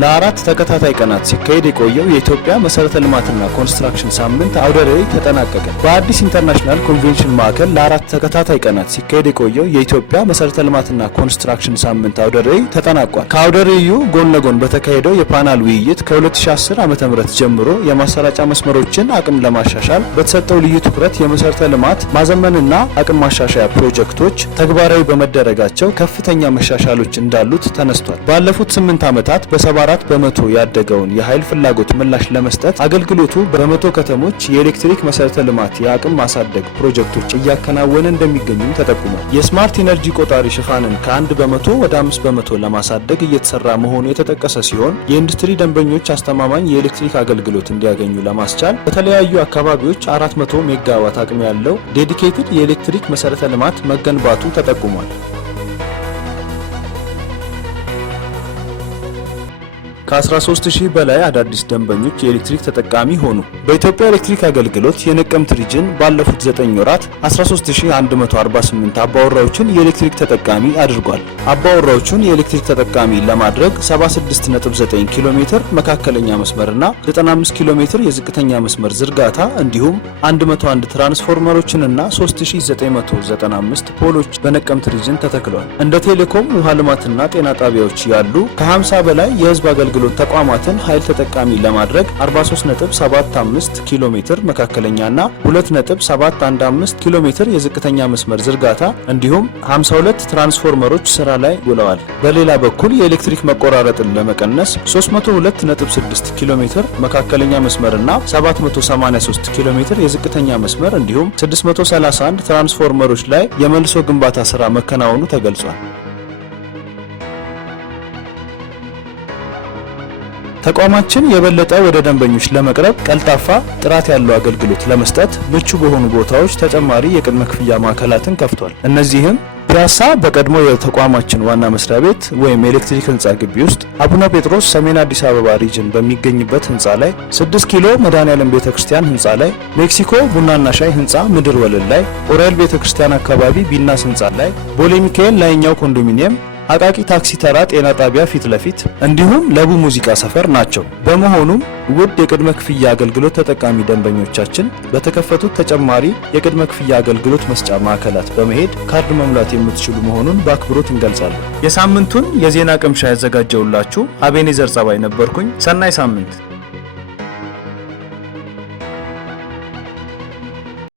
ለአራት ተከታታይ ቀናት ሲካሄድ የቆየው የኢትዮጵያ መሰረተ ልማትና ኮንስትራክሽን ሳምንት አውደ ርዕይ ተጠናቀቀ። በአዲስ ኢንተርናሽናል ኮንቬንሽን ማዕከል ለአራት ተከታታይ ቀናት ሲካሄድ የቆየው የኢትዮጵያ መሰረተ ልማትና ኮንስትራክሽን ሳምንት አውደ ርዕይ ተጠናቋል። ከአውደ ርዕዩ ጎን ለጎን በተካሄደው የፓናል ውይይት ከ2010 ዓ.ም ጀምሮ የማሰራጫ መስመሮችን አቅም ለማሻሻል በተሰጠው ልዩ ትኩረት የመሰረተ ልማት ማዘመንና አቅም ማሻሻያ ፕሮጀክቶች ተግባራዊ በመደረጋቸው ከፍተኛ መሻሻሎች እንዳሉት ተነስቷል። ባለፉት 8 ዓመታት በ74 በመቶ ያደገውን የኃይል ፍላጎት ምላሽ ለመስጠት አገልግሎቱ በመቶ ከተሞች የኤሌክትሪክ መሰረተ ልማት የአቅም ማሳደግ ፕሮጀክቶች እያከናወነ እንደሚገኙም ተጠቁሟል። የስማርት ኢነርጂ ቆጣሪ ሽፋንን ከ1 በመቶ ወደ 5 በመቶ ለማሳደግ እየተሰራ መሆኑ የተጠቀሰ ሲሆን የኢንዱስትሪ ደንበኞች አስተማማኝ የኤሌክትሪክ አገልግሎት እንዲያገኙ ለማስቻል በተለያዩ አካባቢዎች 400 ሜጋዋት አቅም ያለው ዴዲኬትድ የኤሌክትሪክ መሰረተ ልማት መገንባቱ ተጠቁሟል። ከ13000 በላይ አዳዲስ ደንበኞች የኤሌክትሪክ ተጠቃሚ ሆኑ። በኢትዮጵያ ኤሌክትሪክ አገልግሎት የነቀምት ሪጅን ባለፉት 9 ወራት 13148 አባወራዎችን የኤሌክትሪክ ተጠቃሚ አድርጓል። አባወራዎቹን የኤሌክትሪክ ተጠቃሚ ለማድረግ 76.9 ኪሎ ሜትር መካከለኛ መስመርና 95 ኪሎ ሜትር የዝቅተኛ መስመር ዝርጋታ እንዲሁም 101 ትራንስፎርመሮችንና 3995 ፖሎች በነቀምት ሪጅን ተተክለዋል። እንደ ቴሌኮም፣ ውሃ ልማትና ጤና ጣቢያዎች ያሉ ከ50 በላይ የህዝብ አገልግሎት ተቋማትን ኃይል ተጠቃሚ ለማድረግ 43.75 ኪሎ ሜትር መካከለኛና 2.715 ኪሎ ሜትር የዝቅተኛ መስመር ዝርጋታ እንዲሁም 52 ትራንስፎርመሮች ስራ ላይ ውለዋል። በሌላ በኩል የኤሌክትሪክ መቆራረጥን ለመቀነስ 302.6 ኪሎ ሜትር መካከለኛ መስመርና 783 ኪሎ ሜትር የዝቅተኛ መስመር እንዲሁም 631 ትራንስፎርመሮች ላይ የመልሶ ግንባታ ስራ መከናወኑ ተገልጿል። ተቋማችን የበለጠ ወደ ደንበኞች ለመቅረብ ቀልጣፋ፣ ጥራት ያለው አገልግሎት ለመስጠት ምቹ በሆኑ ቦታዎች ተጨማሪ የቅድመ ክፍያ ማዕከላትን ከፍቷል። እነዚህም ፒያሳ በቀድሞ የተቋማችን ዋና መስሪያ ቤት ወይም ኤሌክትሪክ ህንጻ ግቢ ውስጥ፣ አቡነ ጴጥሮስ ሰሜን አዲስ አበባ ሪጅን በሚገኝበት ህንጻ ላይ፣ 6 ኪሎ መድኃኔዓለም ቤተክርስቲያን ህንጻ ላይ፣ ሜክሲኮ ቡናና ሻይ ህንጻ ምድር ወለል ላይ፣ ኦራኤል ቤተክርስቲያን አካባቢ ቢናስ ህንጻ ላይ፣ ቦሌ ሚካኤል ላይኛው ኮንዶሚኒየም፣ አቃቂ ታክሲ ተራ ጤና ጣቢያ ፊት ለፊት እንዲሁም ለቡ ሙዚቃ ሰፈር ናቸው። በመሆኑም ውድ የቅድመ ክፍያ አገልግሎት ተጠቃሚ ደንበኞቻችን በተከፈቱት ተጨማሪ የቅድመ ክፍያ አገልግሎት መስጫ ማዕከላት በመሄድ ካርድ መሙላት የምትችሉ መሆኑን በአክብሮት እንገልጻለን። የሳምንቱን የዜና ቅምሻ ያዘጋጀውላችሁ አቤኔዘር ጸባይ ነበርኩኝ። ሰናይ ሳምንት።